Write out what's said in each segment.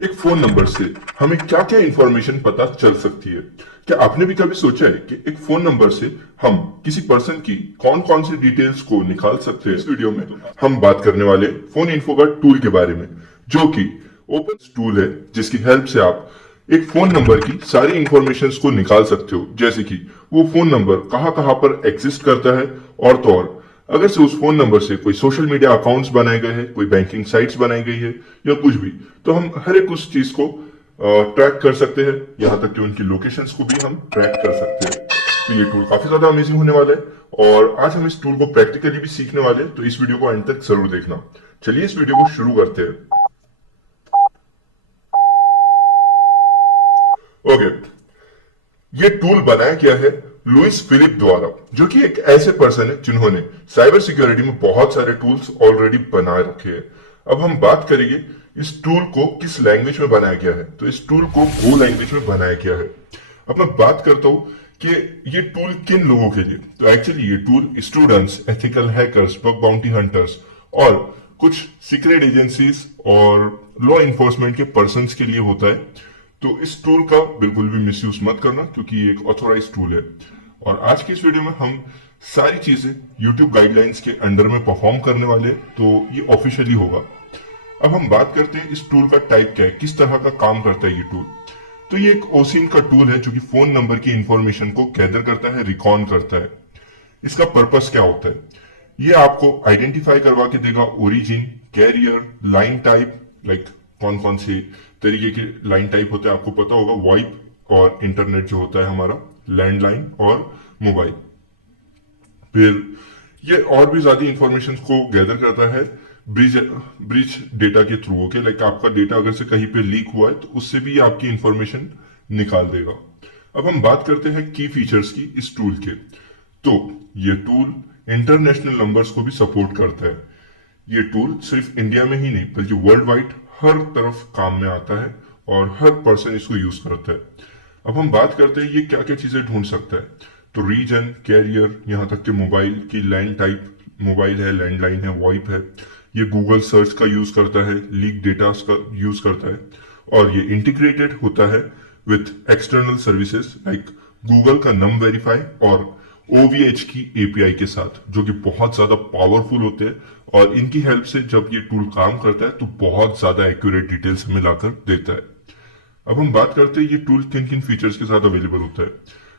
एक phone number से हमें क्या क्या इंफॉर्मेशन पता चल सकती है। क्या आपने भी कभी सोचा है कि एक फोन नंबर से हम किसी पर्सन की कौन कौन सी डिटेल्स को निकाल सकते हैं। इस वीडियो में हम बात करने वाले फोन इन्फो का टूल के बारे में, जो कि ओपन टूल है, जिसकी हेल्प से आप एक फोन नंबर की सारी इंफॉर्मेशन को निकाल सकते हो, जैसे कि वो फोन नंबर कहाँ कहाँ पर एग्जिस्ट करता है, और तो और अगर से उस फोन नंबर से कोई सोशल मीडिया अकाउंट्स बनाए गए हैं, कोई बैंकिंग साइट्स बनाई गई है या कुछ भी, तो हम हर एक उस चीज को ट्रैक कर सकते हैं। यहां तक कि उनकी लोकेशंस को भी हम ट्रैक कर सकते हैं। तो ये टूल काफी ज्यादा अमेजिंग होने वाला है और आज हम इस टूल को प्रैक्टिकली भी सीखने वाले हैं, तो इस वीडियो को एंड तक जरूर देखना। चलिए इस वीडियो को शुरू करते हैं। ओके, ये टूल बनाया गया है लुइस फिलिप द्वारा, जो कि एक ऐसे पर्सन है जिन्होंने साइबर सिक्योरिटी में बहुत सारे टूल्स ऑलरेडी बना रखे हैं। अब हम बात करेंगे इस टूल को किस लैंग्वेज में बनाया गया है। तो इस टूल को गो लैंग्वेज में बनाया गया है। अब मैं बात करता हूं कि ये टूल किन लोगों के लिए। तो एक्चुअली ये tool students, ethical hackers, bug bounty hunters और कुछ सीक्रेट एजेंसीज और लॉ इन्फोर्समेंट के पर्संस के लिए होता है। तो इस टूल का बिल्कुल भी मिसयूज मत करना, क्योंकि ये एक ऑथोराइज टूल है। और आज की इस वीडियो में हम सारी चीजें YouTube गाइडलाइंस के अंडर में परफॉर्म करने वाले हैं, तो ये ऑफिशियली होगा। अब हम बात करते हैं इस टूल का टाइप क्या है, किस तरह का काम करता है ये टूल। तो ये एक ओसिन का टूल है, जो कि फोन नंबर की इंफॉर्मेशन को गैदर करता है, रिकॉन करता है। इसका पर्पस क्या होता है? ये आपको आइडेंटिफाई करवा के देगा origin, carrier, line type, like कौन कौन से तरीके के लाइन टाइप होते हैं आपको पता होगा, वाइप और इंटरनेट जो होता है हमारा, लैंडलाइन और मोबाइल। फिर ये और भी ज्यादा इंफॉर्मेशन को गैदर करता है ब्रिज ब्रिज डेटा के थ्रू। ओके, लाइक आपका डेटा अगर से कहीं पे लीक हुआ है तो उससे भी ये आपकी इंफॉर्मेशन निकाल देगा। अब हम बात करते हैं की फीचर्स की इस टूल के। तो ये टूल इंटरनेशनल नंबर्स को भी सपोर्ट करता है। ये टूल सिर्फ इंडिया में ही नहीं बल्कि वर्ल्ड वाइड हर तरफ काम में आता है और हर पर्सन इसको यूज करता है। अब हम बात करते हैं ये क्या क्या चीजें ढूंढ सकता है। तो रीजन, कैरियर, यहाँ तक कि मोबाइल की लैंड टाइप, मोबाइल है, लैंडलाइन है, वॉइप है। ये गूगल सर्च का यूज करता है, लीक डेटा का यूज करता है, और ये इंटीग्रेटेड होता है with external services like Google का नम वेरीफाई और OVH की API के साथ, जो कि बहुत ज्यादा पावरफुल होते हैं। और इनकी हेल्प से जब ये टूल काम करता है तो बहुत ज्यादा एक्यूरेट डिटेल्स हमें लाकर देता है। अब हम बात करते हैं ये टूल किन किन फीचर्स के साथ अवेलेबल होता है।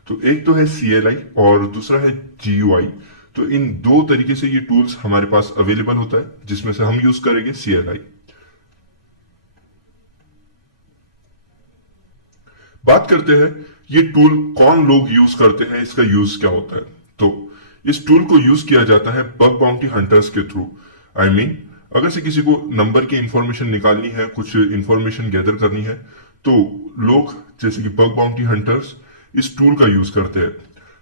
तो एक तो है CLI और दूसरा है GUI। तो इन दो तरीके से ये टूल्स हमारे पास अवेलेबल होता है, जिसमें से हम यूज करेंगे CLI। बात करते हैं ये टूल कौन लोग यूज करते हैं, इसका यूज क्या होता है। तो इस टूल को यूज किया जाता है बग बाउंटी हंटर्स के थ्रू। आई मीन, अगर से किसी को नंबर की इंफॉर्मेशन निकालनी है, कुछ इंफॉर्मेशन गैदर करनी है, तो लोग जैसे कि बग बाउंटी हंटर्स इस टूल का यूज करते हैं।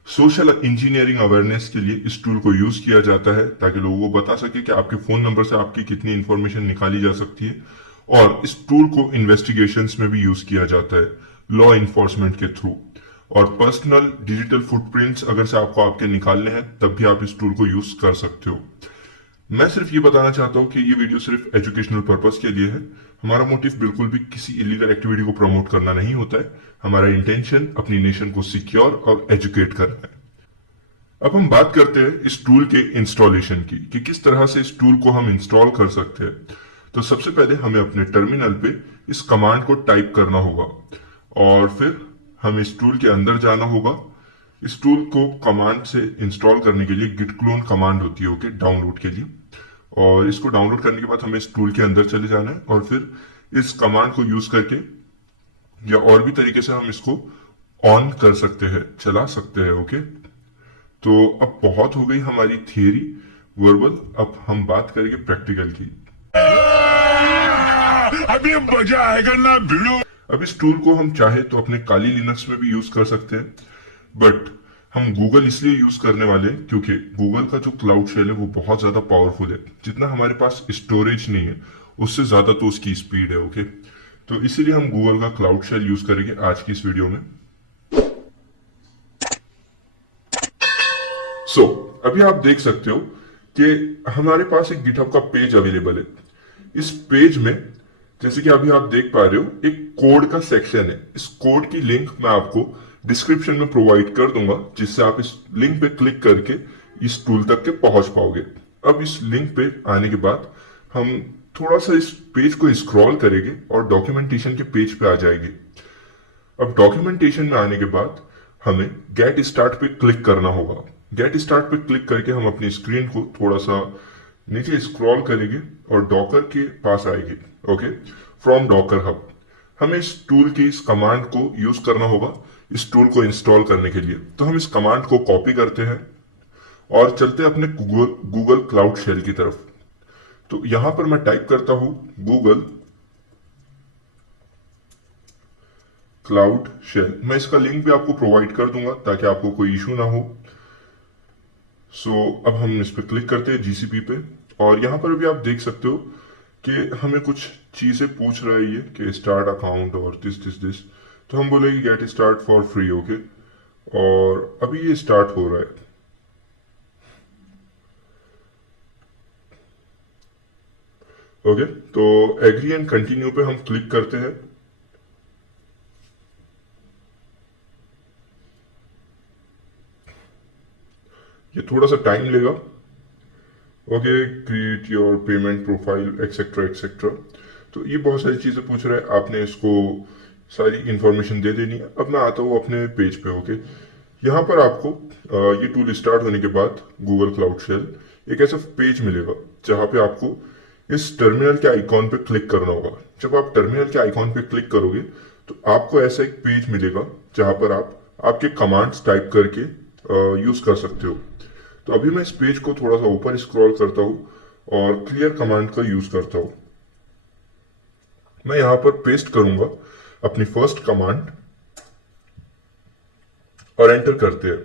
सोशल इंजीनियरिंग अवेयरनेस के लिए इस टूल को यूज किया जाता है, ताकि लोगों को बता सके कि आपके फोन नंबर से आपकी कितनी इंफॉर्मेशन निकाली जा सकती है। और इस टूल को इन्वेस्टिगेशंस में भी यूज किया जाता है, लॉ इन्फोर्समेंट के थ्रू। और पर्सनल डिजिटल फुटप्रिंट्स अगर से आपको आपके निकालने हैं, तब भी आप इस टूल को यूज कर सकते हो। मैं सिर्फ ये बताना चाहता हूँ कि ये वीडियो सिर्फ एजुकेशनल पर्पस के लिए है। हमारा मोटिव बिल्कुल भी किसी इलीगल एक्टिविटी को प्रमोट करना नहीं होता है। हमारा इंटेंशन अपनी नेशन को सिक्योर और एजुकेट करना है। अब हम बात करते हैं इस टूल के इंस्टॉलेशन की, कि किस तरह से इस टूल को हम इंस्टॉल कर सकते हैं। तो सबसे पहले हमें अपने टर्मिनल पे इस कमांड को टाइप करना होगा, और फिर हमें इस टूल के अंदर जाना होगा। इस टूल को कमांड से इंस्टॉल करने के लिए गिट क्लोन कमांड होती है, ओके, डाउनलोड के लिए। और इसको डाउनलोड करने के बाद हमें इस टूल के अंदर चले जाना है, और फिर इस कमांड को यूज करके या और भी तरीके से हम इसको ऑन कर सकते हैं, चला सकते हैं। ओके, तो अब बहुत हो गई हमारी थियरी वर्बल, अब हम बात करेंगे प्रैक्टिकल की। अभी मजा आएगा ना भिड़ो। अब इस टूल को हम चाहे तो अपने काली लिनक्स में भी यूज कर सकते हैं, बट हम गूगल इसलिए यूज करने वाले हैं क्योंकि गूगल का जो क्लाउड शेल है वो बहुत ज्यादा पावरफुल है। जितना हमारे पास स्टोरेज नहीं है, उससे ज्यादा तो उसकी स्पीड है। ओके, तो इसीलिए हम गूगल का क्लाउड शेल यूज करेंगे आज की इस वीडियो में। अभी आप देख सकते हो कि हमारे पास एक गिटहब का पेज अवेलेबल है। इस पेज में जैसे कि अभी आप देख पा रहे हो एक कोड का सेक्शन है। इस कोड की लिंक मैं आपको डिस्क्रिप्शन में प्रोवाइड कर दूंगा, जिससे आप इस लिंक पे क्लिक करके इस टूल तक के पहुंच पाओगे। अब इस लिंक पे आने के बाद हम थोड़ा सा इस पेज को स्क्रॉल करेंगे और डॉक्यूमेंटेशन के पेज पे आ जाएंगे। अब डॉक्यूमेंटेशन में आने के बाद हमें गेट स्टार्ट पे क्लिक करना होगा। गेट स्टार्ट पे क्लिक करके हम अपनी स्क्रीन को थोड़ा सा नीचे स्क्रॉल करेंगे और डॉकर के पास आएंगे। ओके, फ्रॉम डॉकर हब हमें इस टूल की इस कमांड को यूज करना होगा इस टूल को इंस्टॉल करने के लिए। तो हम इस कमांड को कॉपी करते हैं और चलते हैं अपने गूगल क्लाउड शेल की तरफ। तो यहां पर मैं टाइप करता हूं गूगल क्लाउड शेल। मैं इसका लिंक भी आपको प्रोवाइड कर दूंगा ताकि आपको कोई इशू ना हो। अब हम इस पर क्लिक करते हैं जीसीपी पे, और यहां पर भी आप देख सकते हो कि हमें कुछ चीजें पूछ रहा है ये कि स्टार्ट अकाउंट और दिस दिस दिस। तो हम बोलेंगे get start for free. Okay, और अभी ये स्टार्ट हो रहा है। ओके, तो एग्री एंड कंटिन्यू पे हम क्लिक करते हैं। ये थोड़ा सा टाइम लेगा। Okay, create your payment profile etcetera etcetera. तो ये बहुत सारी चीजें पूछ रहा है, आपने इसको सारी इंफॉर्मेशन दे देनी है। अब मैं आता हूँ अपने पेज पे। ओके, यहाँ पर आपको ये टूल स्टार्ट होने के बाद गूगल क्लाउड शेल एक ऐसा पेज मिलेगा जहां पे आपको इस टर्मिनल के आइकॉन पे क्लिक करना होगा। जब आप टर्मिनल के आइकॉन पे क्लिक करोगे तो आपको ऐसा एक पेज मिलेगा जहां पर आप आपके कमांड्स टाइप करके यूज कर सकते हो। तो अभी मैं इस पेज को थोड़ा सा ऊपर स्क्रॉल करता हूं और क्लियर कमांड का यूज करता हूं। मैं यहां पर पेस्ट करूंगा अपनी फर्स्ट कमांड और एंटर करते हैं।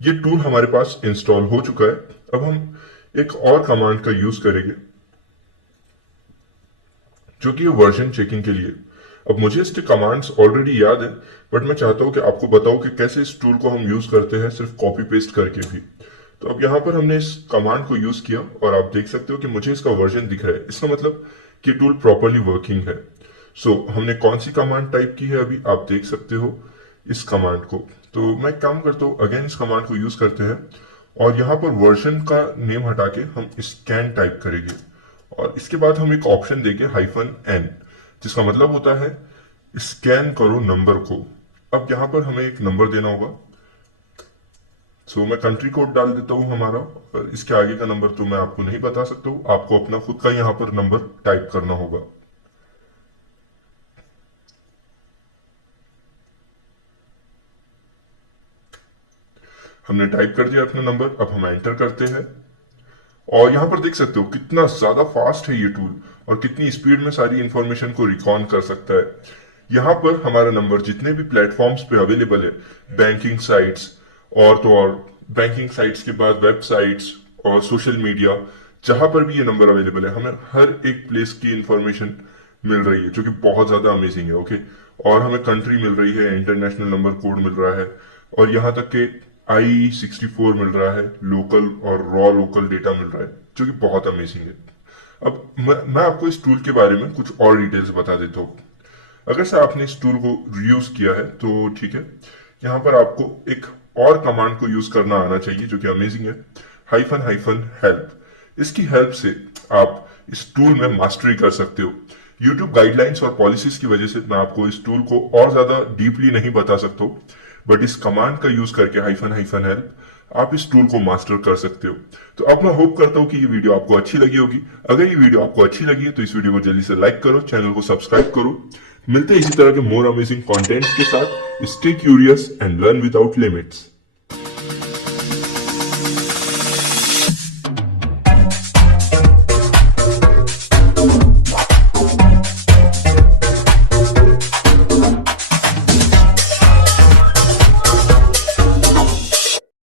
ये टूल हमारे पास इंस्टॉल हो चुका है। अब हम एक और कमांड का यूज करेंगे जो कि वर्जन चेकिंग के लिए। अब मुझे इसके कमांड्स ऑलरेडी याद है, बट मैं चाहता हूं कि आपको बताऊं कि कैसे इस टूल को हम यूज करते हैं सिर्फ कॉपी पेस्ट करके भी। तो अब यहां पर हमने इस कमांड को यूज किया और आप देख सकते हो कि मुझे इसका वर्जन दिख रहा है। इसका मतलब कि टूल प्रॉपरली वर्किंग है। हमने कौन सी कमांड टाइप की है अभी आप देख सकते हो इस कमांड को। तो मैं काम करता हूं, अगेन इस कमांड को यूज करते हैं और यहां पर वर्जन का नेम हटा के हम स्कैन टाइप करेंगे और इसके बाद हम एक ऑप्शन देंगे -n, जिसका मतलब होता है स्कैन करो नंबर को। अब यहां पर हमें एक नंबर देना होगा। मैं कंट्री कोड डाल देता हूं हमारा, और इसके आगे का नंबर तो मैं आपको नहीं बता सकता हूं, आपको अपना खुद का यहां पर नंबर टाइप करना होगा। हमने टाइप कर दिया अपना नंबर। अब हम एंटर करते हैं और यहां पर देख सकते हो कितना ज्यादा फास्ट है ये टूल और कितनी स्पीड में सारी इंफॉर्मेशन को रिकॉन कर सकता है। यहां पर हमारा नंबर जितने भी प्लेटफॉर्म्स पे अवेलेबल है, बैंकिंग साइट्स और तो और बैंकिंग साइट्स के बाद वेबसाइट्स और सोशल मीडिया, जहां पर भी ये नंबर अवेलेबल है, हमें हर एक प्लेस की इंफॉर्मेशन मिल रही है, जो कि बहुत ज्यादा अमेजिंग है। ओके, और हमें कंट्री मिल रही है, इंटरनेशनल नंबर कोड मिल रहा है और यहाँ तक के I64 मिल रहा है, लोकल और रॉ लोकल डेटा मिल रहा है, जो कि बहुत अमेजिंग है। अब मैं आपको इस टूल के बारे में कुछ और डिटेल्स बता देता हूँ। अगर से आपने इस टूल को यूज किया है तो ठीक है, यहाँ पर आपको एक और कमांड को यूज करना आना चाहिए जो कि अमेजिंग है, -हेल्प। इसकी हेल्प से आप इस टूल में मास्टरी कर सकते हो। यूट्यूब गाइडलाइंस और पॉलिसीज की वजह से मैं आपको इस टूल को और ज्यादा डीपली नहीं बता सकता हूँ, बट इस कमांड का यूज करके -हेल्प आप इस टूल को मास्टर कर सकते हो। तो अब मैं होप करता हूं कि ये वीडियो आपको अच्छी लगी होगी। अगर ये वीडियो आपको अच्छी लगी है तो इस वीडियो को जल्दी से लाइक करो, चैनल को सब्सक्राइब करो। मिलते हैं इसी तरह के मोर अमेजिंग कंटेंट्स के साथ। Stay curious and learn without limits.